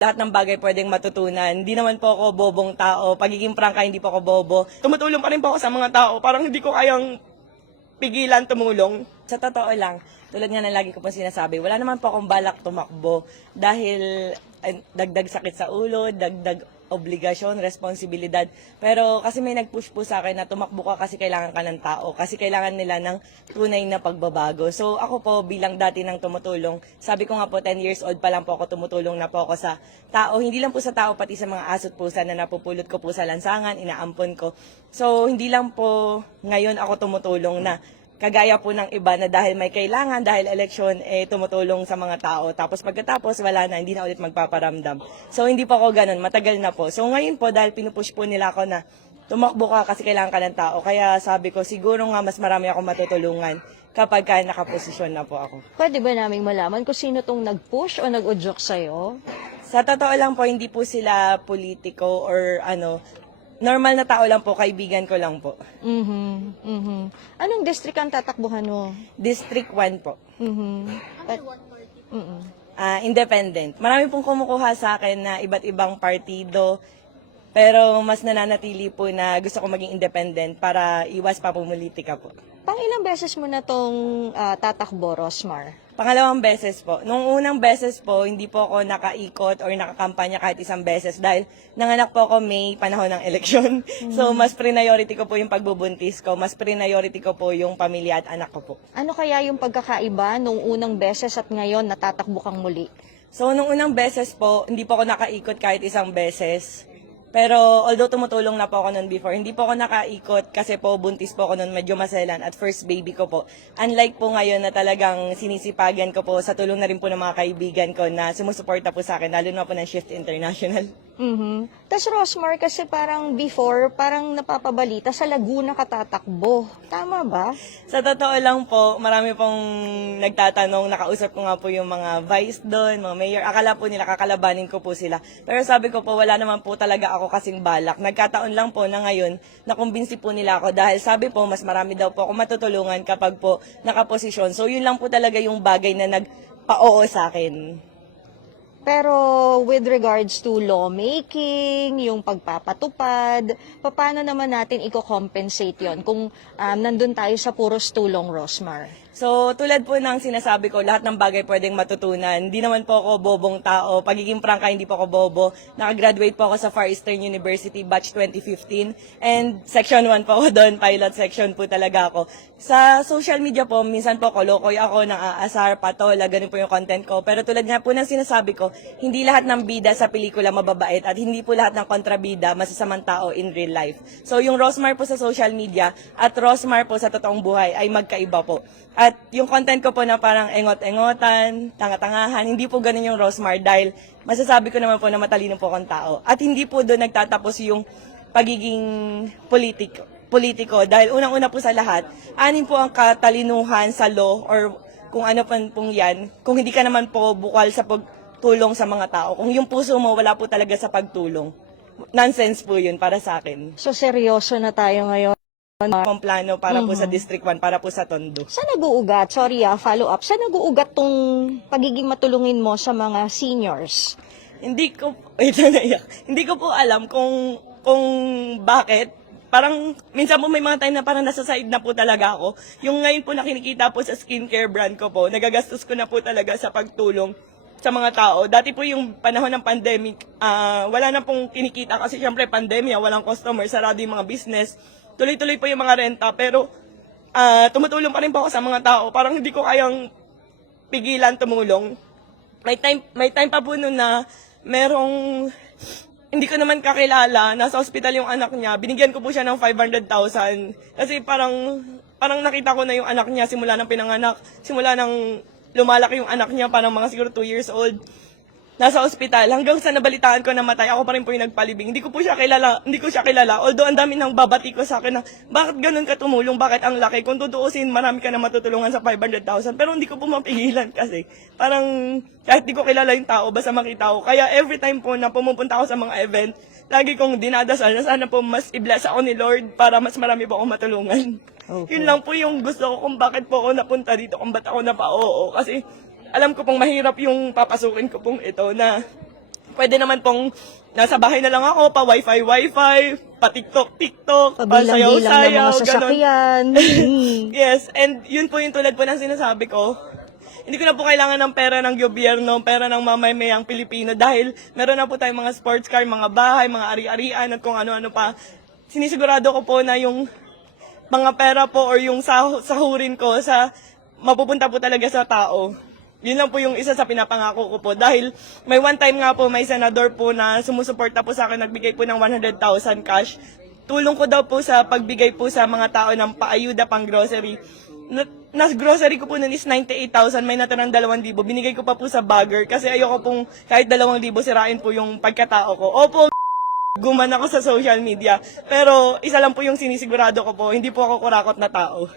lahat ng bagay pwedeng matutunan. Hindi naman po ako bobong tao. Pagiging prangka, hindi po ako bobo. Tumutulong pa rin po ako sa mga tao. Parang hindi ko kayang pigilan tumulong. Sa totoo lang, tulad nga na lagi ko pong sinasabi, wala naman po akong balak tumakbo dahil ay, dagdag sakit sa ulo, dagdag obligasyon, responsibilidad. Pero kasi may nag-push po sa akin na tumakbo ka kasi kailangan ka ng tao, kasi kailangan nila ng tunay na pagbabago. So ako po bilang dati nang tumutulong, sabi ko nga po 10 years old pa lang po ako tumutulong na po ako sa tao, hindi lang po sa tao, pati sa mga asot pusa na napupulot ko po sa lansangan, inaampon ko. So hindi lang po ngayon ako tumutulong na kagaya po ng iba na dahil may kailangan, dahil eleksyon, eh, tumutulong sa mga tao. Tapos pagkatapos, wala na, hindi na ulit magpaparamdam. So, hindi po ako ganun, matagal na po. So, ngayon po, dahil pinupush po nila ako na tumakbo ka kasi kailangan ka ng tao. Kaya sabi ko, siguro nga mas marami akong matutulungan kapag ka nakaposisyon na po ako. Pwede ba naming malaman kung sino tong nag-push o nag-udyok sa'yo? Sa totoo lang po, hindi po sila politiko or ano, normal na tao lang po, kaibigan ko lang po. Mhm. Mhm. Anong district ang tatakbuhan mo? District 1 po. Mhm. At, Mhm. Ah, independent. Marami pong kumukuha sa akin na iba't ibang partido, pero mas nananatili po na gusto ko maging independent para iwas pa pumulitika po. Pang ilang beses mo na tong ah, tatakbo, Rosmar? Pangalawang beses po. Nung unang beses po, hindi po ako nakaikot or nakakampanya kahit isang beses dahil nanganak po ako May panahon ng eleksyon. So, mas priority ko po yung pagbubuntis ko. Mas priority ko po yung pamilya at anak ko po. Ano kaya yung pagkakaiba nung unang beses at ngayon natatakbo kang muli? So, nung unang beses po, hindi po ako nakaikot kahit isang beses. Pero although tumutulong na po ako noon before, hindi po ako nakaikot kasi po buntis po ako noon medyo maselan at first baby ko po. Unlike po ngayon na talagang sinisipagan ko po sa tulong na rin po ng mga kaibigan ko na sumusuporta po sa akin, lalo na po ng Shift International. Mhm. Tapos Rosmar, kasi parang before, parang napapabalita sa Laguna ka tatakbo. Tama ba? Sa totoo lang po, marami pong nagtatanong, nakausap ko nga po yung mga vice doon, mga mayor. Akala po nila kakalabanin ko po sila. Pero sabi ko po, wala naman po talaga ako kasing balak. Nagkataon lang po na ngayon, nakumbinsi po nila ako dahil sabi po, mas marami daw po ako matutulungan kapag po nakaposisyon. So yun lang po talaga yung bagay na nagpa-oo sa akin. Pero with regards to lawmaking, yung pagpapatupad, paano naman natin i-compensate yon kung um, nandun tayo sa puros tulong, Rosmar? So, tulad po ng sinasabi ko, lahat ng bagay pwedeng matutunan. Hindi naman po ako bobong tao. Pagiging prangka, hindi po ako bobo. Nakagraduate po ako sa Far Eastern University, batch 2015. And section 1 po ako doon, pilot section po talaga ako. Sa social media po, minsan po ako, lokoy ako, naaasar, patola, ganun po yung content ko. Pero tulad nga po ng sinasabi ko, hindi lahat ng bida sa pelikula mababait at hindi po lahat ng kontrabida masasamang tao in real life. So, yung Rosmar po sa social media at Rosmar po sa totoong buhay ay magkaiba po. At yung content ko po na parang engot-engotan, tanga-tangahan, hindi po ganun yung Rosmar dahil masasabi ko naman po na matalino po akong tao. At hindi po doon nagtatapos yung pagiging politiko, politiko dahil unang-una po sa lahat, anin po ang katalinuhan sa law or kung ano pan pong yan, kung hindi ka naman po bukal sa pagtulong sa mga tao, kung yung puso mo wala po talaga sa pagtulong, nonsense po yun para sa akin. So seryoso na tayo ngayon. Pang plano para po sa District 1, para po sa Tondo. Saan nag-uugat? Sorry ah, follow up. Saan nag-uugat tong pagiging matulungin mo sa mga seniors? Hindi ko, wait naiyak. Hindi ko po alam kung, kung bakit. Parang, minsan po may mga time na parang nasa side na po talaga ako. Yung ngayon po na kinikita po sa skincare brand ko po, nagagastos ko na po talaga sa pagtulong sa mga tao. Dati po yung panahon ng pandemic, ah, wala na pong kinikita kasi syempre pandemya, walang customer, sarado yung mga business. Tuloy-tuloy po yung mga renta, pero ah, tumutulong pa rin po ako sa mga tao. Parang hindi ko kayang pigilan tumulong. May time, may time pa po noon na merong hindi ko naman kakilala, nasa ospital yung anak niya, binigyan ko po siya ng 500,000. Kasi parang, parang nakita ko na yung anak niya simula ng pinanganak, simula ng lumalaki yung anak niya, parang mga siguro 2 years old. Nasa ospital, hanggang sa nabalitaan ko na matay, ako pa rin po yung nagpalibing. Hindi ko po siya kilala, hindi ko siya kilala. Although ang dami nang babati ko sa akin na, bakit ganun ka tumulong, bakit ang laki? Kung tutuusin, marami ka na matutulungan sa 500,000. Pero hindi ko po mapigilan kasi, parang kahit di ko kilala yung tao, basta makita ko. Kaya every time po na pumupunta ako sa mga event, lagi kong dinadasal na sana po mas i-bless ako ni Lord para mas marami po akong matulungan. Okay. Yun lang po yung gusto ko kung bakit po ako napunta dito, kung ba't ako napa-oo. Kasi alam ko pong mahirap yung papasukin ko pong ito na pwede naman pong nasa bahay na lang ako, pa wifi wifi, pa tiktok tiktok, pa sayaw sayaw, ganun. Yes, and yun po yung tulad po ng sinasabi ko. Hindi ko na po kailangan ng pera ng gobyerno, pera ng mamamayang Pilipino dahil meron na po tayong mga sports car, mga bahay, mga ari-arian at kung ano-ano pa. Sinisigurado ko po na yung mga pera po or yung sah- sahurin ko sa mapupunta po talaga sa tao. Yun lang po yung isa sa pinapangako ko po. Dahil may one time nga po, may senador po na sumusuporta po sa akin, nagbigay po ng 100,000 cash. Tulong ko daw po sa pagbigay po sa mga tao ng paayuda pang grocery. Na, na grocery ko po nun is 98,000, may natirang 2,000. Binigay ko pa po sa bagger kasi ayoko pong kahit 2,000 sirain po yung pagkatao ko. Opo, guman ako sa social media. Pero isa lang po yung sinisigurado ko po, hindi po ako kurakot na tao.